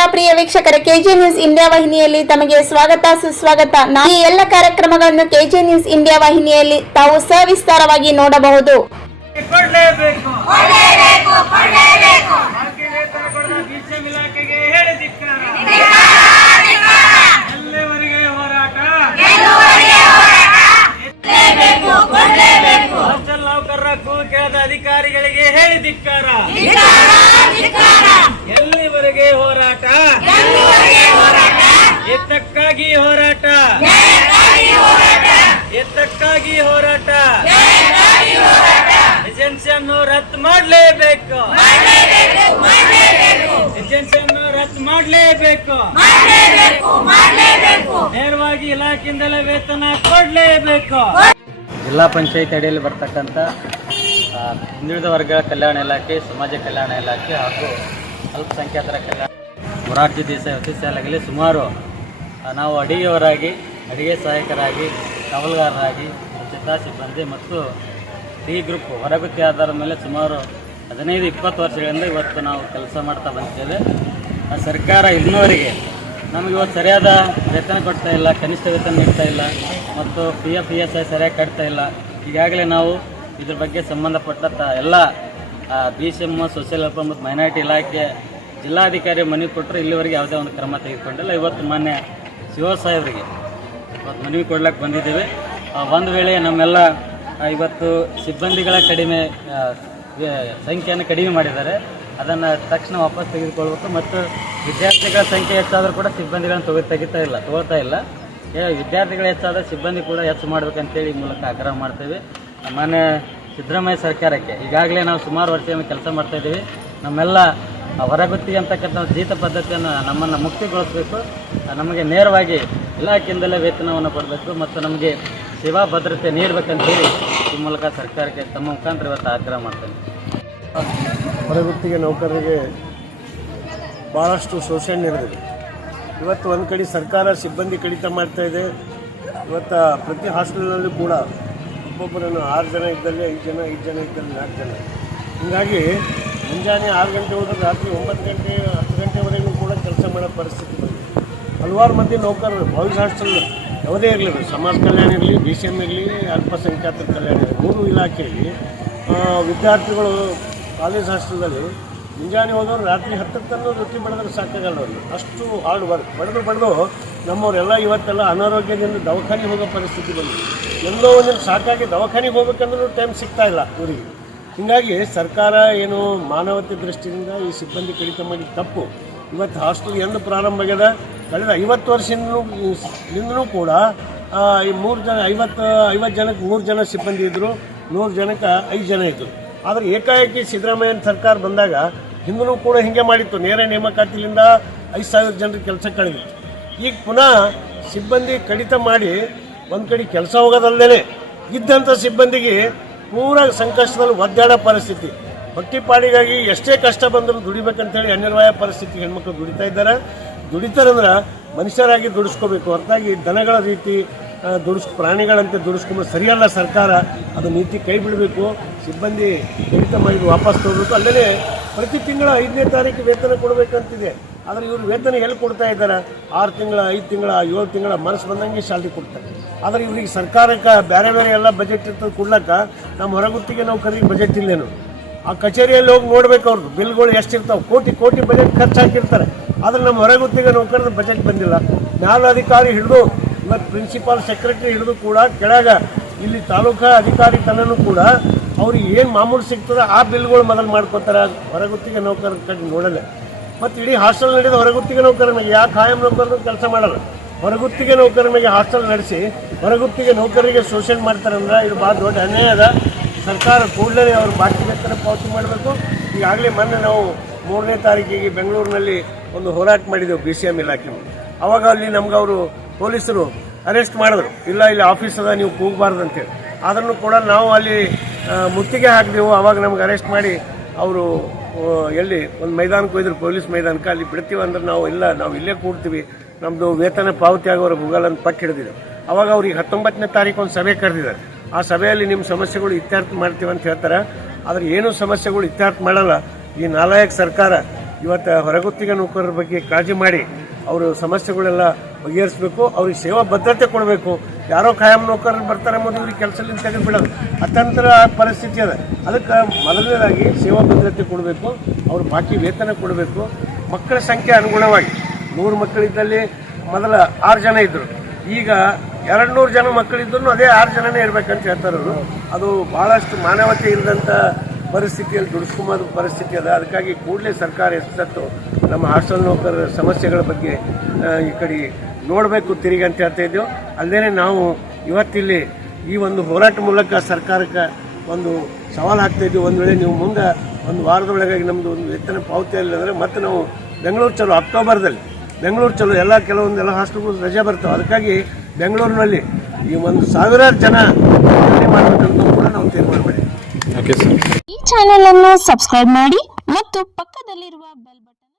ನಮಸ್ಕಾರ ಪ್ರಿಯ ವೀಕ್ಷಕರೇ, K J news India ವಾಹಿನಿಯಲ್ಲಿ ತಮಗೆ ಸ್ವಾಗತ ಸುಸ್ವಾಗತ. ಈ ಎಲ್ಲ ಕಾರ್ಯಕ್ರಮಗಳನ್ನು ಕೆಜೆ ನ್ಯೂಸ್ ಇಂಡಿಯಾ ವಾಹಿನಿಯಲ್ಲಿ ತಾವು ಸವಿಸ್ತಾರವಾಗಿ ನೋಡಬಹುದು. ಅಧಿಕಾರಿಗಳಿಗೆ ಹೇಳಿ ಧಿಕ್ಕಾರ. ಎಲ್ಲಿವರೆಗೆ ಹೋರಾಟ? ಎತ್ತಕ್ಕಾಗಿ ಹೋರಾಟ, ಎತ್ತಕ್ಕಾಗಿ ಹೋರಾಟ. ಏಜೆನ್ಸಿಯನ್ನು ರದ್ದು ಮಾಡಲೇಬೇಕು, ಏಜೆನ್ಸಿಯನ್ನು ರದ್ದು ಮಾಡಲೇಬೇಕು. ನೇರವಾಗಿ ಇಲಾಖೆಯಿಂದಲೇ ವೇತನ ಕೊಡಲೇಬೇಕು. ಜಿಲ್ಲಾ ಪಂಚಾಯತ್ ಅಡಿಯಲ್ಲಿ ಬರ್ತಕ್ಕಂಥ ಹಿಂದುಳಿದ ವರ್ಗಗಳ ಕಲ್ಯಾಣ ಇಲಾಖೆ, ಸಮಾಜ ಕಲ್ಯಾಣ ಇಲಾಖೆ ಹಾಗೂ ಅಲ್ಪಸಂಖ್ಯಾತರ ಕಲ್ಯಾಣ ಮೊರಾರ್ಜಿ ದೇಸಾಯಿ ವಸತಿ ಶಾಲೆಗಳಲ್ಲಿ ಸುಮಾರು ನಾವು ಅಡಿಗೆಯವರಾಗಿ, ಅಡಿಗೆ ಸಹಾಯಕರಾಗಿ, ಕಾವಲುಗಾರರಾಗಿ, ಸ್ವಚ್ಛತಾ ಸಿಬ್ಬಂದಿ ಮತ್ತು ಡಿ ಗ್ರೂಪ್ ಹೊರಗುತ್ತಿ ಆಧಾರದ ಮೇಲೆ ಸುಮಾರು 15-20 ವರ್ಷಗಳಿಂದ ಇವತ್ತು ನಾವು ಕೆಲಸ ಮಾಡ್ತಾ ಬಂದಿದ್ದೇವೆ. ಸರ್ಕಾರ ಇನ್ನೂವರೆಗೆ ನಮಗೆ ಇವತ್ತು ಸರಿಯಾದ ವೇತನ ಕೊಡ್ತಾ ಇಲ್ಲ, ಕನಿಷ್ಠ ವೇತನ ನೀಡ್ತಾ ಇಲ್ಲ ಮತ್ತು PF ESI ಸರಿಯಾಗಿ ಕಟ್ತಾ ಇಲ್ಲ. ಈಗಾಗಲೇ ನಾವು ಇದ್ರ ಬಗ್ಗೆ ಸಂಬಂಧಪಟ್ಟ ಎಲ್ಲ BCM, ಸೋಷಿಯಲ್ ವೆಲ್ಫೇರ್ ಮತ್ತು ಮೈನಾರಿಟಿ ಇಲಾಖೆ ಜಿಲ್ಲಾಧಿಕಾರಿ ಮನವಿ ಕೊಟ್ಟರು. ಇಲ್ಲಿವರೆಗೆ ಯಾವುದೇ ಒಂದು ಕ್ರಮ ತೆಗೆದುಕೊಂಡಿಲ್ಲ. ಇವತ್ತು ಮಾನ್ಯ ಶಿವ ಸಾಹೇಬರಿಗೆ ಇವತ್ತು ಮನವಿ ಕೊಡ್ಲಿಕ್ಕೆ ಬಂದಿದ್ದೇವೆ. ಒಂದು ವೇಳೆ ನಮ್ಮೆಲ್ಲ ಇವತ್ತು ಸಿಬ್ಬಂದಿಗಳ ಕಡಿಮೆ ಸಂಖ್ಯೆಯನ್ನು ಕಡಿಮೆ ಮಾಡಿದ್ದಾರೆ, ಅದನ್ನು ತಕ್ಷಣ ವಾಪಸ್ ತೆಗೆದುಕೊಳ್ಬೇಕು. ಮತ್ತು ವಿದ್ಯಾರ್ಥಿಗಳ ಸಂಖ್ಯೆ ಹೆಚ್ಚಾದರೂ ಕೂಡ ಸಿಬ್ಬಂದಿಗಳನ್ನು ತಗೊಳ್ತಾ ಇಲ್ಲ. ವಿದ್ಯಾರ್ಥಿಗಳು ಹೆಚ್ಚಾದರೆ ಸಿಬ್ಬಂದಿ ಕೂಡ ಹೆಚ್ಚು ಮಾಡಬೇಕಂತೇಳಿ ಈ ಮೂಲಕ ಆಗ್ರಹ ಮಾಡ್ತೇವೆ. ಮಾನ್ಯ ಸಿದ್ದರಾಮಯ್ಯ ಸರ್ಕಾರಕ್ಕೆ ಈಗಾಗಲೇ ನಾವು ಸುಮಾರು ವರ್ಷದಿಂದ ಕೆಲಸ ಮಾಡ್ತಾಯಿದ್ದೀವಿ. ನಮ್ಮೆಲ್ಲ ಹೊರಗುತ್ತಿಗೆ ಅಂತಕ್ಕಂಥ ಜೀತ ಪದ್ಧತಿಯನ್ನು ನಮ್ಮನ್ನು ಮುಕ್ತಿಗೊಳಿಸಬೇಕು. ನಮಗೆ ನೇರವಾಗಿ ಇಲಾಖೆಯಿಂದಲೇ ವೇತನವನ್ನು ಕೊಡಬೇಕು ಮತ್ತು ನಮಗೆ ಸೇವಾ ಭದ್ರತೆ ನೀಡಬೇಕಂತೇಳಿ ಈ ಮೂಲಕ ಸರ್ಕಾರಕ್ಕೆ ತಮ್ಮ ಮುಖಾಂತರ ಇವತ್ತು ಆಗ್ರಹ ಮಾಡ್ತೇನೆ. ಹೊರಗುತ್ತಿಗೆ ನೌಕರರಿಗೆ ಭಾಳಷ್ಟು ಶೋಷಣೆ ನಡೆದಿದೆ. ಇವತ್ತು ಒಂದು ಕಡೆ ಸರ್ಕಾರ ಸಿಬ್ಬಂದಿ ಕಡಿತ ಮಾಡ್ತಾ ಇದೆ. ಇವತ್ತು ಪ್ರತಿ ಹಾಸ್ಟೆಲ್ನಲ್ಲೂ ಕೂಡ ಒಬ್ಬೊಬ್ಬರನ್ನು 6 ಜನ ಇದ್ದಲ್ಲಿ 5 ಜನ, 5 ಜನ ಇದ್ದಲ್ಲಿ 4 ಜನ. ಹೀಗಾಗಿ ಮುಂಜಾನೆ 6 ಗಂಟೆ ಹೋದ್ರೆ ರಾತ್ರಿ 9 ಗಂಟೆ 10 ಗಂಟೆವರೆಗೂ ಕೂಡ ಕೆಲಸ ಮಾಡೋ ಪರಿಸ್ಥಿತಿ ಬಂದಿದೆ. ಹಲವಾರು ಮಂದಿ ನೌಕರರು ಬಾಯ್ಸ್ ಹಾಸ್ಟೆಲ್ ಯಾವುದೇ ಇರಲಿ, ಸಮಾಜ ಕಲ್ಯಾಣ ಇರಲಿ, BCM ಇರಲಿ, ಅಲ್ಪಸಂಖ್ಯಾತರ ಕಲ್ಯಾಣ ಇರಲಿ, 3 ಇಲಾಖೆಯಲ್ಲಿ ವಿದ್ಯಾರ್ಥಿಗಳು ಕಾಲೇಜ್ ಹಾಸ್ಟೆಲ್ದಲ್ಲಿ ಮುಂಜಾನೆ ಹೋದವರು ರಾತ್ರಿ 10 ತನಕ ರೊಟ್ಟಿ ಬಡಿದ್ರೆ ಸಾಕಾಗಲ್ಲ ಅವ್ರಿಗೆ. ಅಷ್ಟು ಹಾರ್ಡ್ ವರ್ಕ್ ಬಡಿದು ನಮ್ಮವರೆಲ್ಲ ಇವತ್ತೆಲ್ಲ ಅನಾರೋಗ್ಯದಿಂದ ದವಾಖಾನೆಗೆ ಹೋಗೋ ಪರಿಸ್ಥಿತಿ ಬಂದಿದೆ. ಎಲ್ಲೋ ಒಂದಿನ ಸಾಕಾಗಿ ದವಾಖಾನೆಗೆ ಹೋಗ್ಬೇಕಂದ್ರೂ ಟೈಮ್ ಸಿಗ್ತಾ ಇಲ್ಲ ಇವರಿಗೆ. ಹೀಗಾಗಿ ಸರ್ಕಾರ ಏನು ಮಾನವತೆ ದೃಷ್ಟಿಯಿಂದ ಈ ಸಿಬ್ಬಂದಿ ಕಡಿತ ಮಾಡಿ ತಪ್ಪು. ಇವತ್ತು ಹಾಸ್ಟೆಲ್ ಎಂದು ಪ್ರಾರಂಭ ಆಗ್ಯದ. ಕಳೆದ 50 ವರ್ಷದಿಂದಲೂ ಕೂಡ ಈ 3 ಜನ 50 ಜನಕ್ಕೆ 3 ಜನ ಸಿಬ್ಬಂದಿ ಇದ್ದರು, 100 ಜನಕ್ಕೆ 5 ಜನ ಇದ್ದರು. ಆದರೆ ಏಕಾಏಕಿ ಸಿದ್ದರಾಮಯ್ಯನ ಸರ್ಕಾರ ಬಂದಾಗ ಹಿಂದೂ ಕೂಡ ಹೀಗೆ ಮಾಡಿತ್ತು. ನೇರ ನೇಮಕಾತಿಯಿಂದ 5,000 ಜನರಿಗೆ ಕೆಲಸ ಕಳೆದಿತ್ತು. ಈಗ ಪುನಃ ಸಿಬ್ಬಂದಿ ಕಡಿತ ಮಾಡಿ ಒಂದು ಕಡೆ ಕೆಲಸ ಹೋಗೋದಲ್ಲದೆ ಇದ್ದಂಥ ಸಿಬ್ಬಂದಿಗೆ ಪೂರ ಸಂಕಷ್ಟದಲ್ಲಿ ಒದ್ದಾಡೋ ಪರಿಸ್ಥಿತಿ. ಹೊಟ್ಟಿಪಾಡಿಗಾಗಿ ಎಷ್ಟೇ ಕಷ್ಟ ಬಂದರೂ ದುಡಿಬೇಕಂತೇಳಿ ಅನಿವಾರ್ಯ ಪರಿಸ್ಥಿತಿ ಹೆಣ್ಮಕ್ಳು ದುಡಿತಾರಂದ್ರೆ ಮನುಷ್ಯರಾಗಿ ದುಡಿಸ್ಕೋಬೇಕು, ಹೊರತಾಗಿ ದನಗಳ ರೀತಿ ಪ್ರಾಣಿಗಳಂತೆ ದುಡಿಸ್ಕೊಂಡು ಸರಿಯಲ್ಲ. ಸರ್ಕಾರ ಅದು ನೀತಿ ಕೈ ಬಿಡಬೇಕು. ಸಿಬ್ಬಂದಿ ಕಡಿತ ಮಾಡಿ ವಾಪಸ್ ತಗೋಬೇಕು. ಅಲ್ಲದೆ ಪ್ರತಿ ತಿಂಗಳ 5ನೇ ತಾರೀಕು ವೇತನ ಕೊಡಬೇಕಂತಿದೆ. ಆದರೆ ಇವರು ವೇತನ ಎಲ್ಲಿ ಕೊಡ್ತಾ ಇದ್ದಾರೆ? 6 ತಿಂಗಳ, 5 ತಿಂಗಳ, 7 ತಿಂಗಳ ಮನಸ್ಸು ಬಂದಂಗೆ ಶಾಲೆ ಕೊಡ್ತಾರೆ. ಆದರೆ ಇವ್ರಿಗೆ ಸರ್ಕಾರಕ್ಕೆ ಬೇರೆ ಬೇರೆ ಎಲ್ಲ ಬಜೆಟ್ ಇರ್ತದೆ ಕೊಡ್ಲಿಕ್ಕೆ. ನಮ್ಮ ಹೊರಗುತ್ತಿಗೆ ನೌಕರಿಗೆ ಬಜೆಟ್ ಇಲ್ಲೇನು. ಆ ಕಚೇರಿಯಲ್ಲಿ ಹೋಗಿ ನೋಡ್ಬೇಕು, ಅವ್ರದ್ದು ಬಿಲ್ಗಳು ಎಷ್ಟಿರ್ತಾವೆ. ಕೋಟಿ ಬಜೆಟ್ ಖರ್ಚು ಹಾಕಿರ್ತಾರೆ. ಆದರೆ ನಮ್ಮ ಹೊರಗುತ್ತಿಗೆ ನೌಕರದ ಬಜೆಟ್ ಬಂದಿಲ್ಲ. ನ್ಯಾಯಾಧಿಕಾರಿ ಹಿಡಿದು ಇವತ್ತು ಪ್ರಿನ್ಸಿಪಾಲ್ ಸೆಕ್ರೆಟರಿ ಹಿಡಿದು ಕೂಡ ಕೆಳಗ ಇಲ್ಲಿ ತಾಲೂಕಾ ಅಧಿಕಾರಿ ತನೂ ಕೂಡ ಅವ್ರಿಗೆ ಏನು ಮಾಮೂಲು ಸಿಗ್ತದೆ ಆ ಬಿಲ್ಗಳು ಮೊದಲು ಮಾಡ್ಕೋತಾರೆ. ಹೊರಗುತ್ತಿಗೆ ನೌಕರ ಕಡೆ ನೋಡಲ್ಲ. ಮತ್ತು ಇಡೀ ಹಾಸ್ಟೆಲ್ ನಡೆದ ಹೊರಗುತ್ತಿಗೆ ನೌಕರ ಮೇಲೆ ಯಾವ ಖಾಯಂ ನೌಕರರು ಕೆಲಸ ಮಾಡಲ್ಲ. ಹೊರಗುತ್ತಿಗೆ ನೌಕರ ಮೇಲೆ ಹಾಸ್ಟೆಲ್ ನಡೆಸಿ ಹೊರಗುತ್ತಿಗೆ ನೌಕರರಿಗೆ ಶೋಷಣೆ ಮಾಡ್ತಾರಂದ್ರೆ ಇದು ಭಾಳ ದೊಡ್ಡ ಅನ್ಯಾಯ ಅದ. ಸರ್ಕಾರ ಕೂಡಲೇ ಅವ್ರ ಬಾಕಿ ವೇತನ ಪಾವತಿ ಮಾಡಬೇಕು. ಈಗಾಗಲೇ ಮೊನ್ನೆ ನಾವು 3ನೇ ತಾರೀಕಿಗೆ ಬೆಂಗಳೂರಿನಲ್ಲಿ ಒಂದು ಹೋರಾಟ ಮಾಡಿದೆವು BCM ಇಲಾಖೆ. ಅವಾಗ ಅಲ್ಲಿ ನಮ್ಗೆ ಅವರು ಪೊಲೀಸರು ಅರೆಸ್ಟ್ ಮಾಡಿದ್ರು. ಇಲ್ಲ ಇಲ್ಲಿ ಆಫೀಸ್ ಅದ, ನೀವು ಕೂಗಬಾರ್ದು ಅಂತೇಳಿ. ಅದನ್ನು ಕೂಡ ನಾವು ಅಲ್ಲಿ ಮುತ್ತಿಗೆ ಹಾಕಿದೆವು. ಅವಾಗ ನಮ್ಗೆ ಅರೆಸ್ಟ್ ಮಾಡಿ ಅವರು ಎಲ್ಲಿ ಒಂದು ಮೈದಾನಕ್ಕೆ ಹೋಯ್ದ್ರು, ಪೊಲೀಸ್ ಮೈದಾನಕ್ಕೆ. ಅಲ್ಲಿ ಬಿಡ್ತೀವಿ ಅಂದ್ರೆ ನಾವು ಇಲ್ಲೇ ಕೂಡ್ತೀವಿ, ನಮ್ಮದು ವೇತನ ಪಾವತಿ ಆಗೋರು ಹೋಗಲ್ಲ ಅಂತ ಪಟ್ಟು ಹಿಡಿದಿದ್ರು. ಅವಾಗ ಅವ್ರಿಗೆ 19ನೇ ತಾರೀಕು ಒಂದು ಸಭೆ ಕರೆದಿದ್ದಾರೆ. ಆ ಸಭೆಯಲ್ಲಿ ನಿಮ್ಮ ಸಮಸ್ಯೆಗಳು ಇತ್ಯರ್ಥ ಮಾಡ್ತೀವಿ ಅಂತ ಹೇಳ್ತಾರೆ. ಆದರೆ ಏನೂ ಸಮಸ್ಯೆಗಳು ಇತ್ಯರ್ಥ ಮಾಡಲ್ಲ. ಈ ನಾಲಾಯಕ ಸರ್ಕಾರ ಇವತ್ತು ಹೊರಗುತ್ತಿಗೆ ನೌಕರರ ಬಗ್ಗೆ ಕಾಳಜಿ ಮಾಡಿ ಅವರು ಸಮಸ್ಯೆಗಳೆಲ್ಲ ಬಗೆಹರಿಸಬೇಕು. ಅವ್ರಿಗೆ ಸೇವಾ ಭದ್ರತೆ ಕೊಡಬೇಕು. ಯಾರೋ ಖಾಯಂ ನೌಕರರು ಬರ್ತಾರೆ ಎಂಬುದು ಇವ್ರಿಗೆ ಕೆಲಸದಿಂದ ತೆಗೆದುಬಿಡೋದು ಅತಂತ್ರ ಪರಿಸ್ಥಿತಿ ಅದ. ಅದಕ್ಕೆ ಮೊದಲನೇದಾಗಿ ಸೇವಾ ಭದ್ರತೆ ಕೊಡಬೇಕು. ಅವ್ರು ಬಾಕಿ ವೇತನ ಕೊಡಬೇಕು. ಮಕ್ಕಳ ಸಂಖ್ಯೆ ಅನುಗುಣವಾಗಿ 100 ಮಕ್ಕಳಿದ್ದಲ್ಲಿ ಮೊದಲ 6 ಜನ ಇದ್ದರು. ಈಗ 200 ಜನ ಮಕ್ಕಳಿದ್ರು ಅದೇ 6 ಜನನೇ ಇರಬೇಕಂತ ಹೇಳ್ತಾರೆ ಅವರು. ಅದು ಭಾಳಷ್ಟು ಮಾನವತೆ ಇಲ್ಲದಂಥ ಪರಿಸ್ಥಿತಿಯಲ್ಲಿ ದುಡಿಸ್ಕೊಂಬ ಪರಿಸ್ಥಿತಿ ಅದ. ಅದಕ್ಕಾಗಿ ಕೂಡಲೇ ಸರ್ಕಾರ ಎಷ್ಟೊತ್ತು ನಮ್ಮ ಹಾಸ್ಟೆಲ್ ನೌಕರರ ಸಮಸ್ಯೆಗಳ ಬಗ್ಗೆ ಈ ಕಡೆ ನೋಡಬೇಕು ತಿರುಗಿ ಅಂತ ಹೇಳ್ತಾ ಇದ್ದೇವೆ. ಅಲ್ಲದೇ ನಾವು ಇವತ್ತಿಲ್ಲಿ ಈ ಒಂದು ಹೋರಾಟ ಮೂಲಕ ಸರ್ಕಾರಕ್ಕೆ ಒಂದು ಸವಾಲು ಹಾಕ್ತಾ ಇದ್ದೀವಿ. ಒಂದು ವೇಳೆ ನೀವು ಮುಂದೆ ಒಂದು ವಾರದೊಳಗಾಗಿ ನಮ್ಮದು ಒಂದು ವೇತನ ಪಾವತಿ ಇಲ್ಲ ಅಂದರೆ ಮತ್ತೆ ನಾವು ಬೆಂಗಳೂರು ಚಲೋ ಅಕ್ಟೋಬರ್ದಲ್ಲಿ ಬೆಂಗಳೂರು ಚಲೋ ಕೆಲವೊಂದೆಲ್ಲ ಹಾಸ್ಟೆಲ್ಗಳು ರಜೆ ಬರ್ತಾವೆ. ಅದಕ್ಕಾಗಿ ಬೆಂಗಳೂರಿನಲ್ಲಿ ಈ 1,000 ಜನ ಮಾಡಬೇಕಂತ ಕೂಡ ನಾವು ತೀರ್ಮಾನ ಮಾಡಿದ್ದೀವಿ. ಈ ಚಾನೆಲ್ ಅನ್ನು ಸಬ್ಸ್ಕ್ರೈಬ್ ಮಾಡಿ ಮತ್ತು ಪಕ್ಕದಲ್ಲಿರುವ ಬೆಲ್ ಬಟನ್